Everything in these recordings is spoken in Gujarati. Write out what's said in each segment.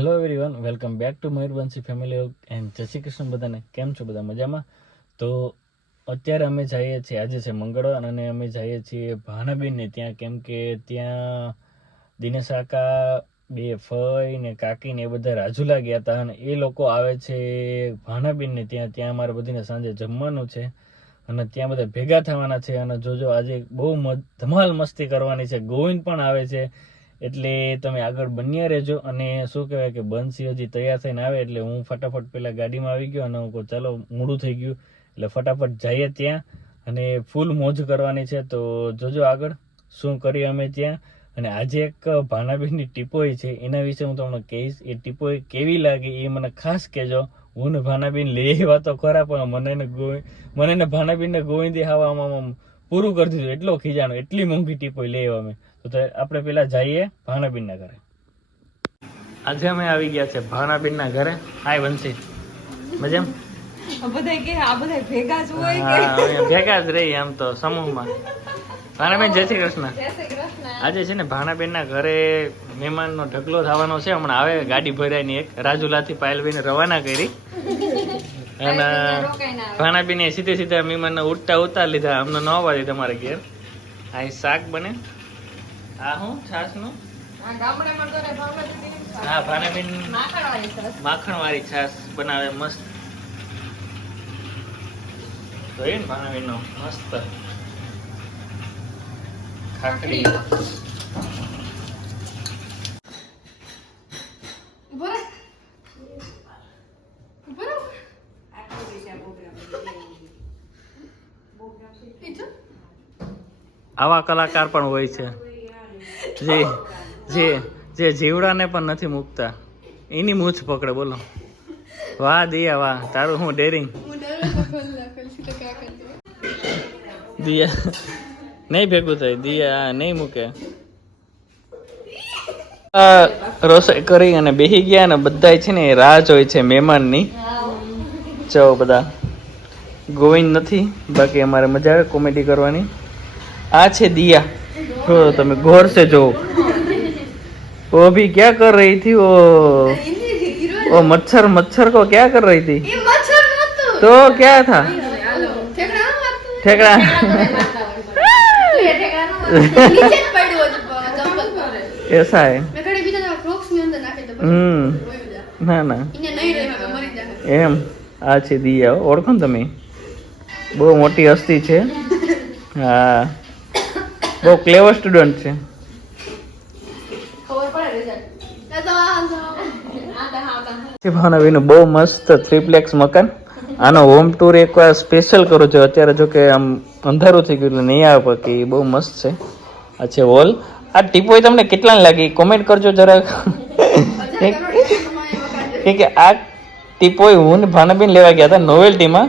Hello everyone welcome back to Mayurvanshi family and જય કૃષ્ણ બધાને. કેમ છો બધા મજામાં? તો અત્યારે અમે જઈએ છીએ, આજે છે મંગળવાર અને અમે જઈએ છીએ ભાનાબેનને ત્યાં. કેમ કે ત્યાં દિનેશ કાકા, બે ફઈ ને કાકી ને એ બધા રાજુલા ગયા હતા અને એ લોકો આવે છે ભાનાબેનને ત્યાં. ત્યાં અમારે બધીને સાંજે જમવાનું છે અને ત્યાં બધા ભેગા થવાના છે અને જોજો આજે બહુ ધમાલ મસ્તી કરવાની છે. ગોવિંદ પણ આવે છે. એટલે તમે આગળ બન્યા રહેજો અને શું કહેવાય કે બંસી હજી તૈયાર થઈને આવે એટલે હું ફટાફટ પહેલાં ગાડીમાં આવી ગયો અને હું કહું, ચાલો, મોડું થઈ ગયું. એટલે ફટાફટ જઈએ ત્યાં અને ફૂલ મોજ કરવાની છે. તો જોજો આગળ શું કરીએ અમે ત્યાં. અને આજે એક ભાનાબેનની ટીપોઈ છે, એના વિશે હું તમને કહીશ. એ ટીપોઈ કેવી લાગી એ મને ખાસ કહેજો. હું ને ભાનાબેન લઈ આવ્યા તો ખરા, પણ મને ને ગોવિંદ મને ને ભાનાબેનને ગોવિંદી હાવામાં પૂરું કરી દીધું. એટલો ખીજાણો, એટલી મોંઘી ટીપોઈ લઈ આવ્યા અમે. તો આપણે પેલા જઈએ ભાનાબેનના ઘરે. આજે અમે આવી ગયા છે ભાનાબેનના ઘરે. હાય વંશી મજા બધા કે આ બધા ભેગા જ હોય હા ભેગા જ રહી આમ તો સમૂહમાં. ભાનાબેન જય શ્રી કૃષ્ણ. જય શ્રી કૃષ્ણ. આજે છે ને ભાણાબેનના ઘરે મહેમાનનો ઢગલો થવાનો છે. હમણાં આવે ગાડી ભરાયની એક. રાજુલાથી પાયલબેને રવાના કરી. અને. ભાણાબેને સીધે સીધા મહેમાનને ઉઠતા ઉતાર લીધા. અમને ન આવવા દે તમારે ઘેર. અહીં શાક બને. હું છાશનું? આ ગામડામાં તો ને ભાવના દીદીની હા ભાણાબેન માખણવાળી વાળી છાશ બનાવે મસ્ત. જોઈએ ને નો મસ્ત. ખાખરી. આવા કલાકાર પણ હોય છે. જે જે જે જીવડાને પણ નથી મૂકતા. એની મૂછ પકડે બોલો. વાહ દિયા વાહ. તારું હું ડેરિંગ. દિયા નહીં ભેગું થાય. દિયા નહીં મૂકે. રસોઈ કરી અને બેસી ગયા ને બધા છે ને એ રાહ જોઈ છે મહેમાનની. ચો બધા. ગોવિંદ નથી બાકી અમારે મજા આવે કોમેડી કરવાની. આ છે દિયા. छोड़ो तो मैं गौर से जो वो भी क्या कर रही थी वो वो मच्छर मच्छर को क्या कर रही थी तो क्या था ठेकड़ा ऐसा है હમ ના ના એમ આ છે દિયા ઓળખો ને તમે બહુ મોટી હસ્તી છે હા બહુ ક્લેવર સ્ટુડન્ટ છે. ભાવનાવીનું બહુ મસ્ત થ્રીપ્લેક્સ મકાન. આનો હોમ ટૂર એકવાર સ્પેશિયલ કરું છું. અત્યારે જો કે આમ અંધારું થઈ ગયું એટલે નહીં આવે બાકી બહુ મસ્ત છે. આ છે હોલ આ ટીપોઈ તમને કેટલા લાગી? કોમેન્ટ કરજો જરાક. કે આ ટીપોય હું ને ભાનાબીન લેવા ગયા હતા નોવેલ્ટીમાં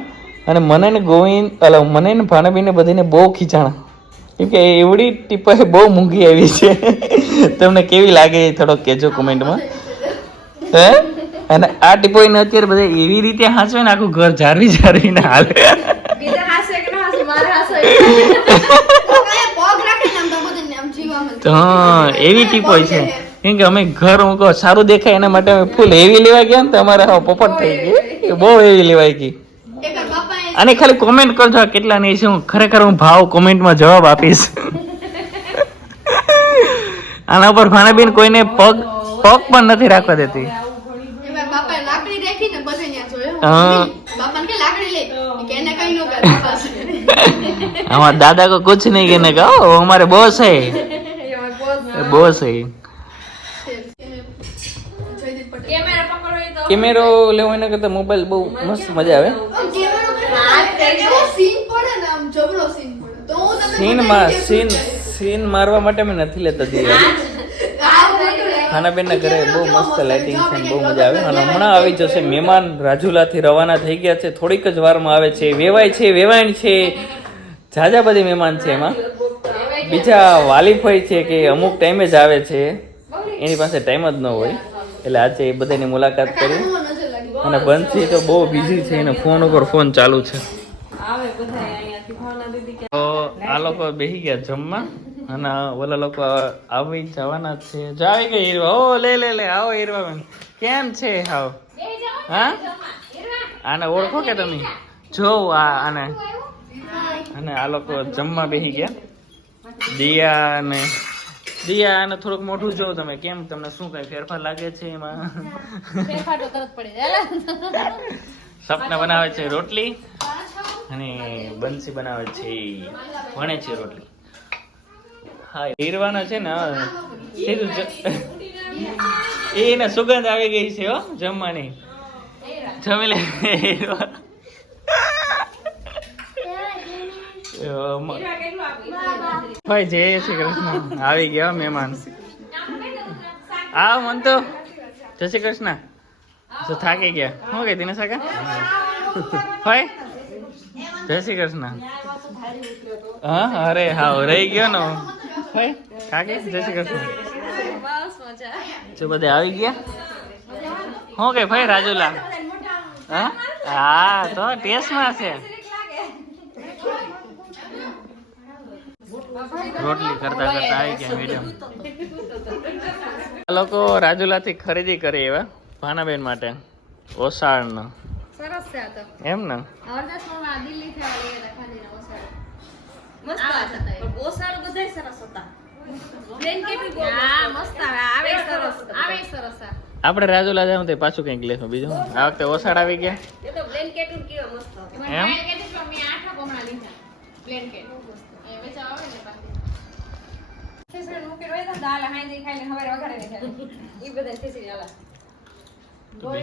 અને મને ને ગોવિંદ અલ મને ને ભાનાબીને બધીને બહુ ખીચાણા કેમ કે એવડી ટીપોઈ બહુ મોંઘી આવી છે. તમને કેવી લાગે એ થોડોક કહેજો કોમેન્ટમાં. હે અને આ ટીપોઈને અત્યારે બધા એવી રીતે હાંસવે ને આખું ઘર જારવી જારવીને હાલે. હા એવી ટીપોઈ છે. કેમ કે અમે ઘર હું સારું દેખાય એના માટે અમે ફૂલ એવી લેવા ગયા ને તો અમારે પોપટ થઈ ગઈ. બહુ એવી લેવાઈ ગઈ. અને ખાલી કોમેન્ટ કરજો કેટલા નહીં છે. હું ખરેખર હું ભાવ કોમેન્ટમાં જવાબ આપીશ. આના ઉપર ભાનાબેન કોઈને પગ પગ પણ નથી રાખવા દેતી. હમારા દાદા કો કુછ નહીં કેને કહો અમારે બોસ હે. બોસ હે. કેમેરો લેવો એના કરતા મોબાઈલ બહુ મસ્ત મજા આવે. એવો સીન પડે ને આમ જબરો સીન પડે. તો હું તમને સીનમાં સીન સીન મારવા માટે મેં નથી લેતા દીયા ખાનાબેનના ઘરે બહુ મસ્ત લાઇટિંગ છે બહુ મજા આવે. અને હમણાં આવી જશે મહેમાન રાજુલાથી રવાના થઈ ગયા છે. થોડીક જ વારમાં આવે છે. વેવાય છે વેવાણ છે. ઝાઝા બધી મહેમાન છે એમાં. બીજા વાલીફાઈ છે કે અમુક ટાઈમે જ આવે છે. એની પાસે ટાઈમ જ ન હોય. એટલે આજે એ બધાની મુલાકાત કરી. અને બંસી. તો બહુ બિઝી છે. એને ફોન ઉપર ફોન ચાલુ છે. તો આ લોકો બેસી ગયા જમવા અને ઓલા લોકો આવી જવાના છે. જો આવી ગઈ હીરવા? ઓ લે લે લે આવો હીરવા બેન. કેમ છે હાવ? હા? આને ઓળખો કે તમે? જો આ આને. અને આ લોકો જમવા બેસી ગયા. દિયા અને દિયા અને થોડુંક મોઢું જોવો તમે. કેમ તમને શું કઈ ફેરફાર લાગે છે એમાં? ફેરફાર તો તરત પડી જાય. સપના બનાવે છે રોટલી. અને બંસી બનાવે છે વણે છે રોટલી. હા હીરવાનો છે ને સીધું એને સુગંધ આવી ગઈ છે, હો, જમવાની. જમી લે હીરવા. એવો મ- ભાઈ, જય શ્રી કૃષ્ણ. આવી ગયા મહેમાન. આવ મન તો જય શ્રી કૃષ્ણ. તો થાકી ગયા. શું કહી દિનેશ સાકા ભાઈ જય શ્રી કૃષ્ણ. હા અરે હા રહી ગયો ને કાકી? જય શ્રી કૃષ્ણ. બસ બધે આવી ગયા? શું કે ભાઈ રાજુલા? હા? હા તો ટેસ્ટમાં છે. રોટલી કરતા કરતા આવી ગયા મેડમ આ લોકો રાજુલાથી ખરીદી કરી એવા ભાનાબેન માટે ઓસાળનો. સરસ છે આ તો. એમ ને? અરદાસમાં દિલ્હી થી આવી લઈ ખાંડીના ઓસાડ. મસ્ત આવા હતા. ઓસાડ બધાય સરસ હતા. આપણે રાજુલા જાવ તે પાછું કંઈક લેશું. બીજું? આ વખતે ઓસાડ આવી ગયા.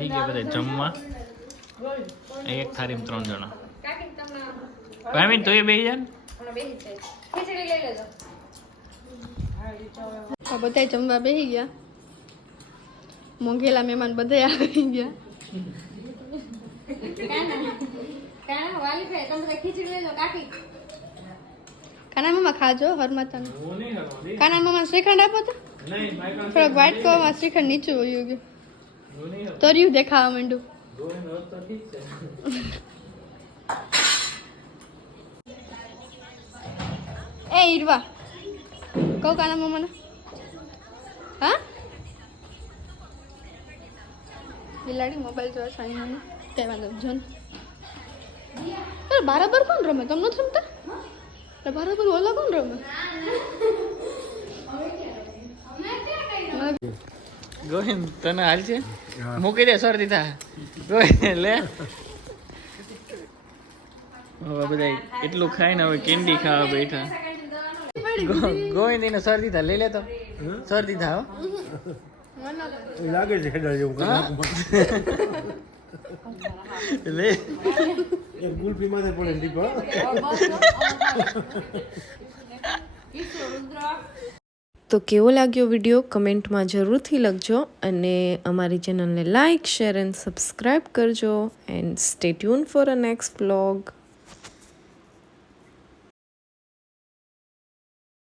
ગયા જમવા. એક થાળીમાં ત્રણ જણા. ભાઈ તો એ બે જાય. ને બધા જમવા બેસી ગયા. મોંઘેલા મહેમાન બધા આવી ગયા. કાના કાના વાલી ભાઈ તમે બધા ખીચડી લેજો કાકી. કાના મામા ખાજો હર માતાનું કાના મામા શ્રીખંડ આપો તો. થોડોક વાટકોમાં શ્રીખંડ નીચું હોય ગયું. તર્યું દેખાવા માંડ્યું. એ ઈરવા કહું કાના મામાને હા? બિલાડી મોબાઈલ જોવા સાઈ મને કહેવા દઉં જો અરે બરાબર કોણ રમે? તમને નથી રમતા? અરે બરાબર ઓલા કોણ રમે? ગોવિંદ તને હાલ છે? મૂકી દે શરદી દીધા. ગોવિંદ લે. હવે બધા એટલું ખાઈને હવે કેન્ડી ખાવા બેઠા. ગોવિંદ એને શરદી દીધા. લઈ લે તો શરદી થાય હો. લાગે છે હેડા જેવું લે. એક ગુલફી માથે પડે ને ટીપા. તો કેવો લાગ્યો વીડિયો કમેન્ટમાં જરૂરથી લખજો અને અમારી ચેનલને લાઇક શેર એન્ડ સબસ્ક્રાઈબ કરજો. And stay tune for a next blog